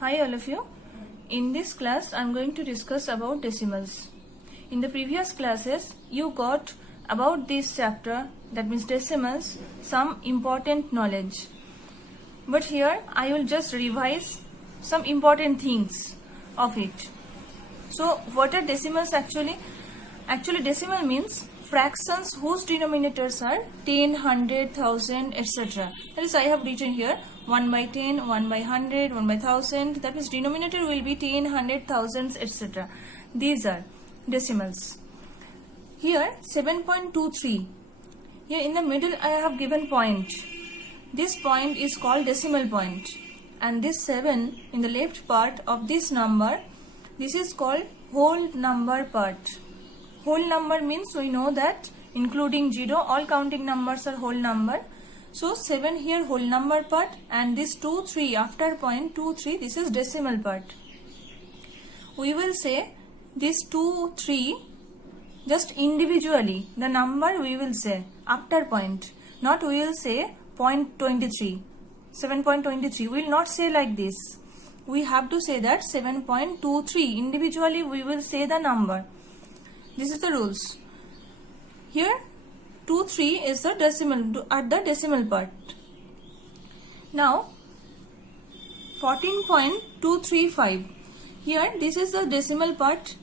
Hi all of you. In this class I am going to discuss about decimals. In the previous classes you got about this chapter, that means decimals, some important knowledge. But here I will just revise some important things of it. So what are decimals actually? Actually decimal means fractions whose denominators are 10, 100, 1000, etc. That is I have written here 1 by 10, 1 by 100, 1 by 1000. That means denominator will be 10, 100, thousands, etc. These are decimals. Here 7.23. Here in the middle I have given point. This point is called decimal point. And this 7 in the left part of this number, this is called whole number part. Whole number means we know that including 0 all counting numbers are whole number. So 7 here whole number part, and this 2, 3 after point 2, 3, this is decimal part. We will say this 2, 3 just individually, the number we will say after point, not we will say 0.23, 7.23. We will not say like this. We have to say that 7.23 individually we will say the number. This is the rules. Here 2, 3 is the decimal at the decimal part. Now 14.235. Here this is the decimal part.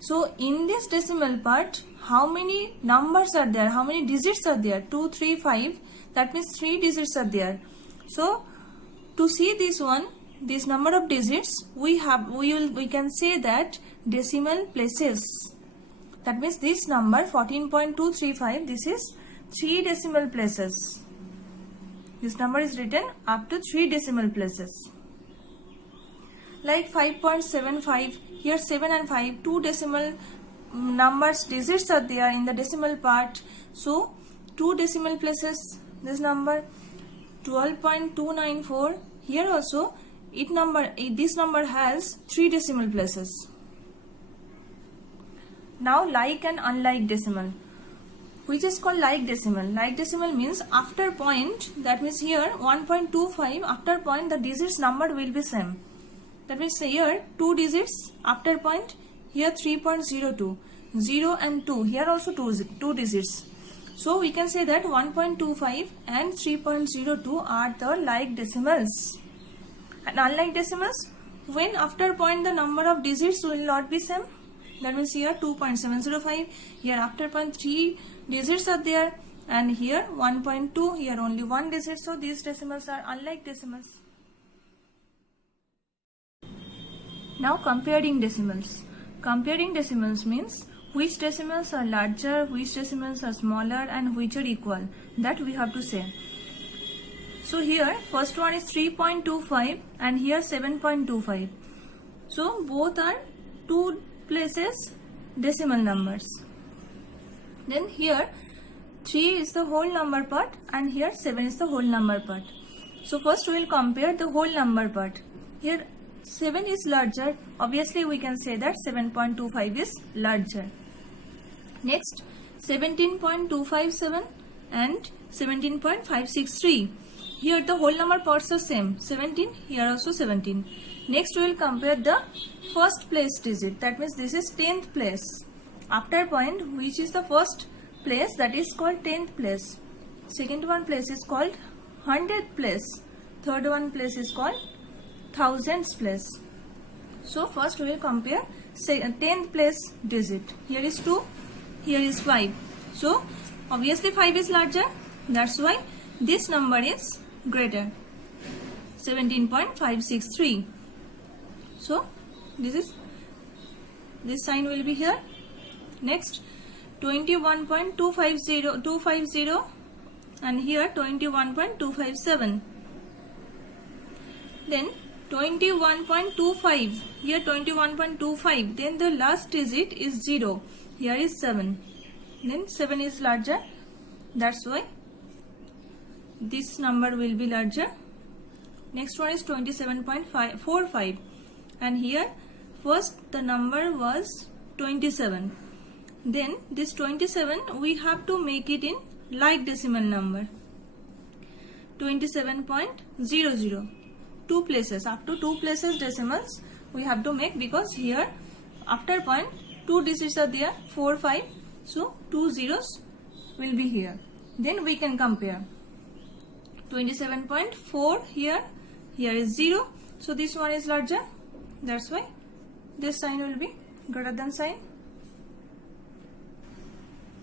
So in this decimal part, how many numbers are there? How many digits are there? 2, 3, 5. That means 3 digits are there. So to see this one, this number of digits, we can say that decimal places. That means this number 14.235, this is 3 decimal places. This number is written up to 3 decimal places. Like 5.75, here 7 and 5, 2 decimal numbers, digits are there in the decimal part. So 2 decimal places, this number 12.294, here also this number has 3 decimal places. Now like and unlike decimal, which is called like decimal. Like decimal means after point, that means here 1.25 after point the digits number will be same. That means here 2 digits after point, here 3.02, 0 and 2, here also 2 digits. So we can say that 1.25 and 3.02 are the like decimals. And unlike decimals, when after point the number of digits will not be same. That means here 2.705, here after point 3 digits are there, and here 1.2, here only 1 digit. So these decimals are unlike decimals. Now comparing decimals. Comparing decimals means which decimals are larger, which decimals are smaller, and which are equal. That we have to say. So here first one is 3.25 and here 7.25. So both are 2 places decimal numbers. Then here 3 is the whole number part and here 7 is the whole number part. So first we will compare the whole number part. Here 7 is larger. Obviously we can say that 7.25 is larger. Next 17.257 and 17.563. Here the whole number parts are same. 17, here also 17. Next we will compare the first place digit. That means this is 10th place. After point, which is the first place, that is called 10th place. Second one place is called 100th place. Third one place is called 1000th place. So first we will compare 10th place digit. Here is 2, here is 5. So obviously 5 is larger. That's why this number is greater. 17.563. So this sign will be here. Next 21.250 and here 21.257. Then 21.25, here 21.25. Then the last digit is 0. Here is 7. Then 7 is larger. That's why this number will be larger. Next one is 27.45 and here first the number was 27. Then this 27 we have to make it in like decimal number. 27.00. 2 places. Up to 2 places decimals we have to make, because here after point 2 digits are there, 4, 5. So 2 zeros will be here. Then we can compare. 27.4 here is 0. So this one is larger. That's why this sign will be greater than sign.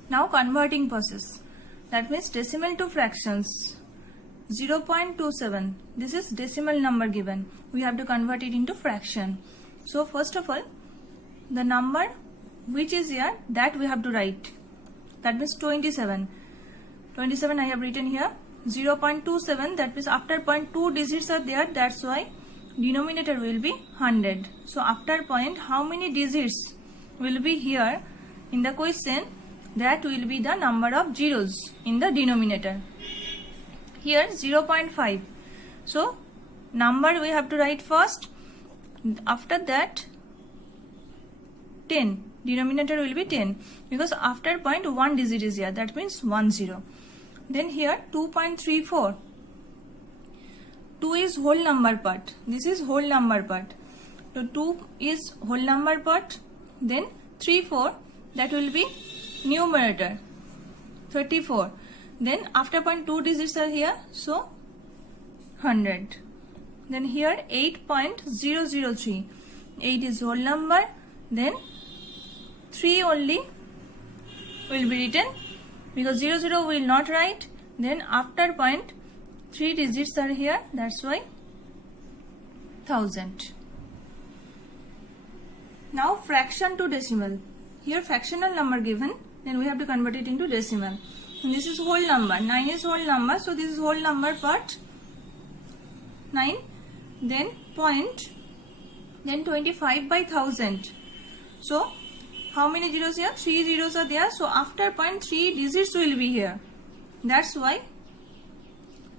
Now converting process. That means decimal to fractions. 0.27. This is decimal number given. We have to convert it into fraction. So first of all, the number which is here, that we have to write. That means 27. 27 I have written here. 0.27, that means after point 2 digits are there. That's why denominator will be 100. So after point, how many digits will be here in the question? That will be the number of zeros in the denominator. Here 0.5. So number we have to write first. After that 10. Denominator will be 10, because after point 1 digit is here. That means 10. Then here 2.34. 2 is whole number part. This is whole number part. So 2 is whole number part. Then 34, that will be numerator. 34. Then after point 2 digits are here. So 100. Then here 8.003. 8 is whole number. Then 3 only will be written, because 00 will not write. Then after point 3 digits are here. That's why 1000. Now fraction to decimal. Here fractional number given. Then we have to convert it into decimal. And this is whole number. 9 is whole number. So this is whole number part. 9. Then point. Then 25 by 1000. So how many zeros here? 3 zeros are there. So after point 3 digits will be here. That's why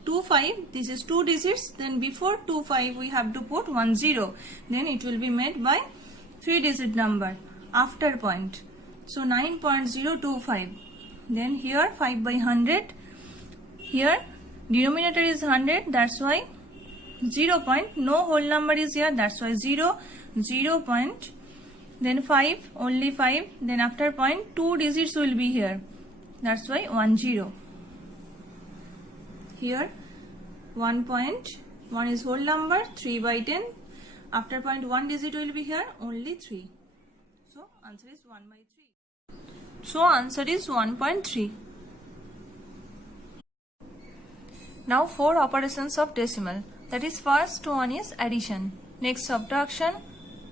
25, this is 2 digits. Then before 25 we have to put 10. Then it will be made by 3 digit number after point. So 9.025. Then here 5 by 100. Here denominator is 100. That's why 0 point. No whole number is here. That's why 0. 0 point. Then 5, only 5. Then after point 2 digits will be here. That's why 10. Here 1 point. 1 is whole number. 3 by 10. After point 1 digit will be here. Only 3. So answer is 1 by 3. So answer is 1.3. Now 4 operations of decimal. That is, first one is addition. Next subtraction.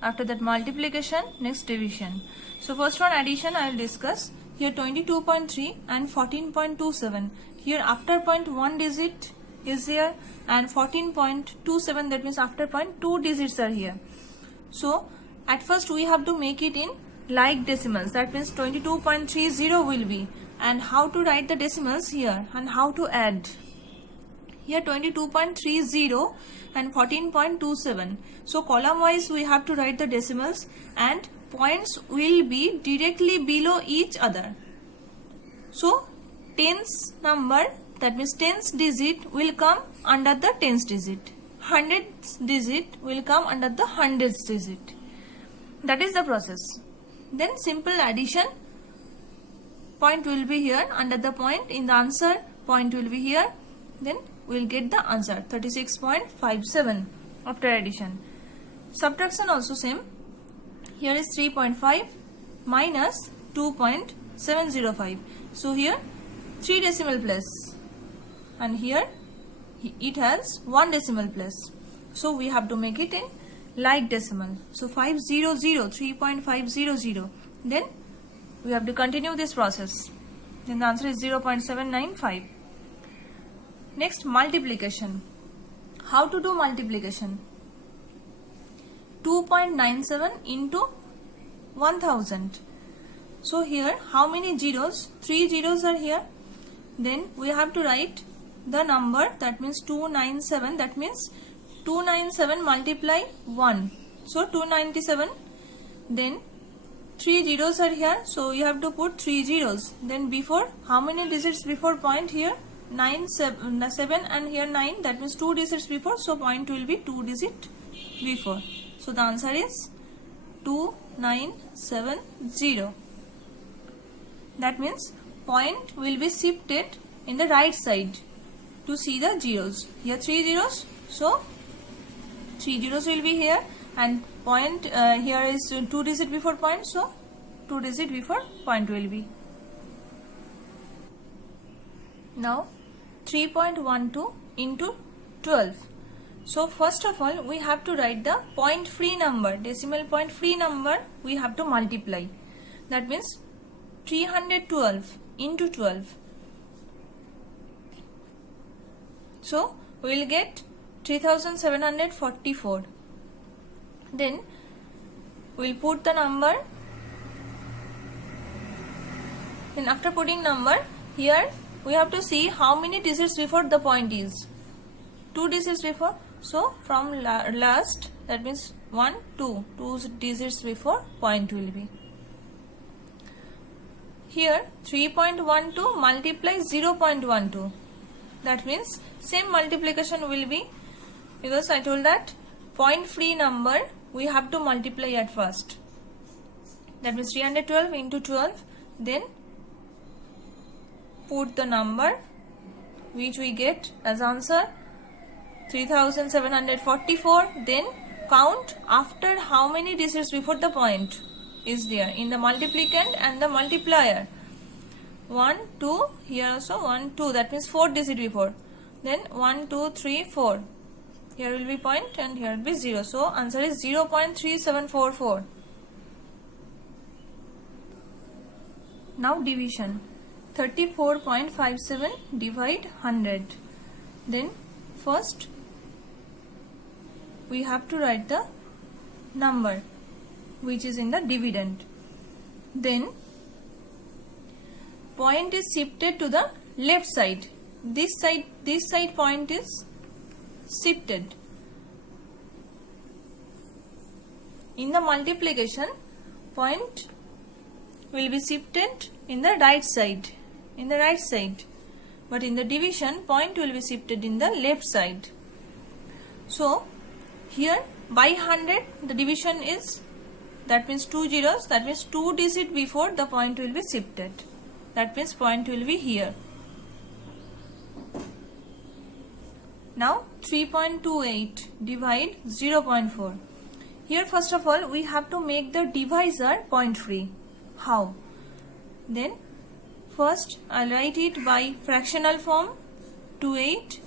After that multiplication, next division. So first one addition I will discuss. Here 22.3 and 14.27. Here after point 1 digit is here, and 14.27, that means after point 2 digits are here. So at first we have to make it in like decimals. That means 22.30 will be. And how to write the decimals here and how to add. Here 22.30 and 14.27. So column wise we have to write the decimals, and points will be directly below each other. So tens number, that means tens digit will come under the tens digit. Hundreds digit will come under the hundreds digit. That is the process. Then simple addition. Point will be here under the point. In the answer, point will be here. Then we will get the answer 36.57 after addition. Subtraction also same. Here is 3.5 minus 2.705. So here 3 decimal place, and here it has 1 decimal place. So we have to make it in like decimal. So 500, 3.500. Then we have to continue this process. Then the answer is 0.795. Next, multiplication. How to do multiplication? 2.97 into 1000. So here how many zeros? 3 zeros are here. Then we have to write the number, that means 297. That means 297 multiply 1. So 297. Then 3 zeros are here. So you have to put 3 zeros. Then before, how many digits before point here? 7 and here 9, that means 2 digits before, so point will be 2 digit before. So the answer is 2970. That means point will be shifted in the right side to see the zeros. Here 3 zeros, so 3 zeros will be here, and point here is 2 digit before point, so 2 digit before point will be. Now 3.12 into 12. So first of all we have to write the point free number, decimal point free number we have to multiply. That means 312 into 12. So we will get 3744. Then we will put the number. Then after putting number, here we have to see how many digits before the point is. 2 digits before. So from last, that means 1, 2. 2 digits before point will be. Here 3.12 multiply 0.12. That means same multiplication will be, because I told that point free number we have to multiply at first. That means 312 into 12. Then put the number which we get as answer 3744. Then count after how many digits before the point is there in the multiplicand and the multiplier. 1, 2, here also 1, 2, that means 4 digit before. Then 1, 2, 3, 4. Here will be point and here will be 0. So answer is 0.3744. Now division. 34.57 divide 100. Then first we have to write the number which is in the dividend. Then point is shifted to the left side. This side point is shifted. In the multiplication, point will be shifted in the right side. But in the division, point will be shifted in the left side. So here by 100 the division is, that means 2 zeros, that means 2 digit before the point will be shifted. That means point will be here. Now 3.28 divide 0.4. Here first of all we have to make the divisor point free. How? Then first I'll write it by fractional form. 28,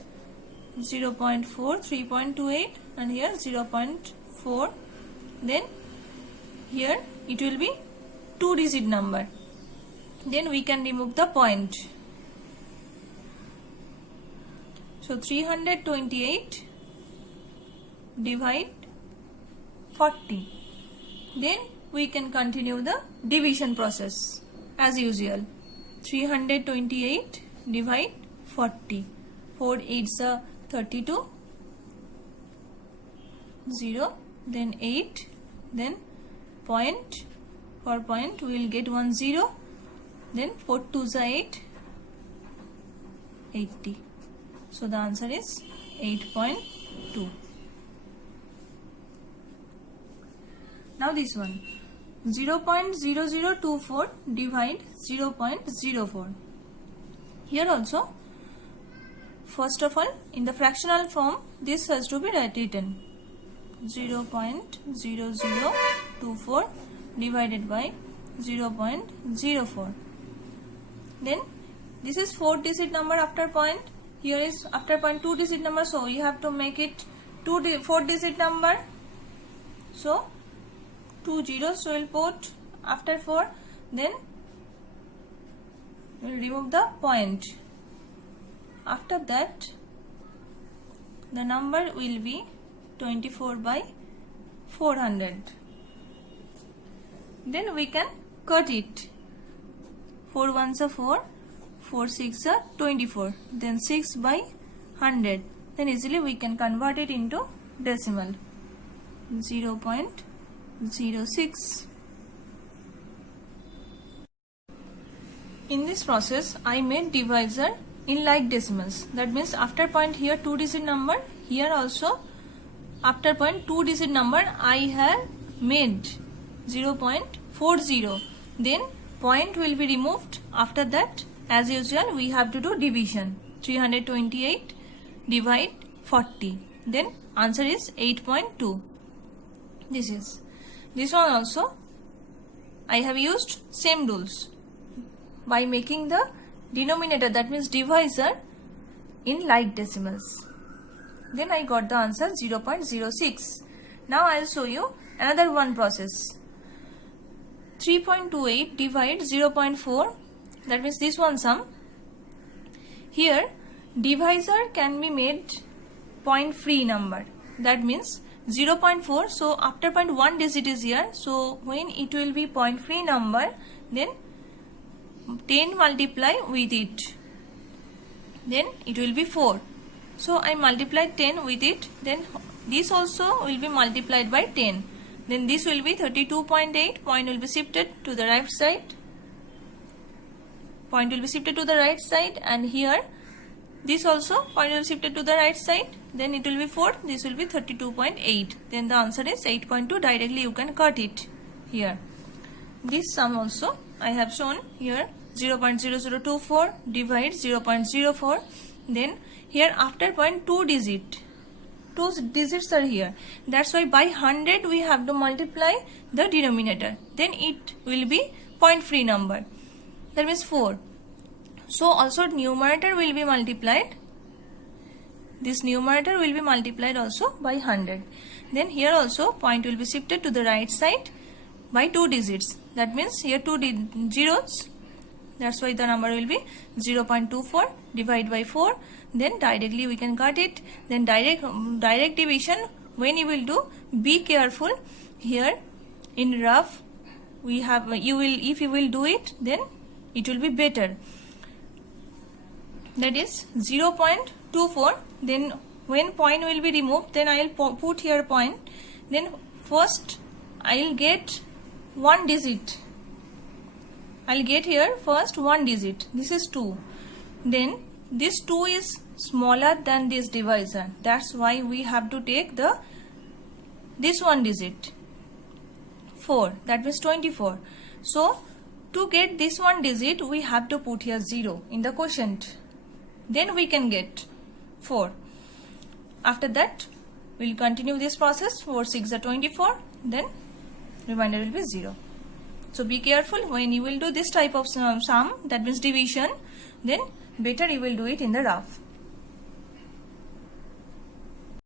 0.4, 3.28 and here 0.4. Then here it will be 2 digit number. Then we can remove the point. So 328 divide 40. Then we can continue the division process as usual. 328 divide 40. 4 8s are 32. 0. Then 8. Then point. For point we will get 1 0. Then 4 2s are 8. 80. So the answer is 8.2. Now this one. 0.0024 divide 0.04. Here also, first of all, in the fractional form, this has to be written. 0.0024 divided by 0.04. Then this is 4 digit number after point. Here is after point 2 digit number, so you have to make it 4 digit number. So 2 zeros will put after 4. Then we will remove the point. After that the number will be 24 by 400. Then we can cut it. 4 1s are 4, 4 6s are 24. Then 6 by 100. Then easily we can convert it into decimal. 0.06. In this process I made divisor in like decimals. That means after point here 2-digit number, here also after point 2-digit number I have made 0.40. Then point will be removed. After that, as usual, we have to do division. 328 divide 40. Then answer is 8.2. This one also I have used same rules by making the denominator, that means divisor, in like decimals. Then I got the answer 0.06. Now I will show you another one process. 3.28 divide 0.4, that means this one sum. Here divisor can be made point free number, that means 0.4. so after point 1 digit is here, so when it will be point free number, then 10 multiply with it, then it will be 4. So I multiply 10 with it, then this also will be multiplied by 10. Then this will be 32.8, point will be shifted to the right side. Point will be shifted to the right side, and here this also point will be shifted to the right side. Then it will be 4, this will be 32.8. Then the answer is 8.2. Directly you can cut it here. This sum also I have shown here, 0.0024 divide 0.04. Then here after point 2 digits are here. That's why by 100 we have to multiply the denominator. Then it will be point free number. That means 4. So also numerator will be multiplied. This numerator will be multiplied also by 100. Then here also point will be shifted to the right side by 2 digits. That means here 2 zeros. That's why the number will be 0.24 divided by 4. Then directly we can cut it. Then direct division, when you will do, be careful here in rough. If you will do it, then it will be better. That is 0.24. Then when point will be removed, then I will put here point. Then first I will get 1 digit. I will get here first 1 digit. This is 2. Then this 2 is smaller than this divisor. That's why we have to take this 1 digit. 4. That means 24. So to get this 1 digit, we have to put here 0 in the quotient. Then we can get 4. After that, we will continue this process. 4 6 are 24. Then remainder will be 0. So be careful when you will do this type of sum, that means division, then better you will do it in the rough.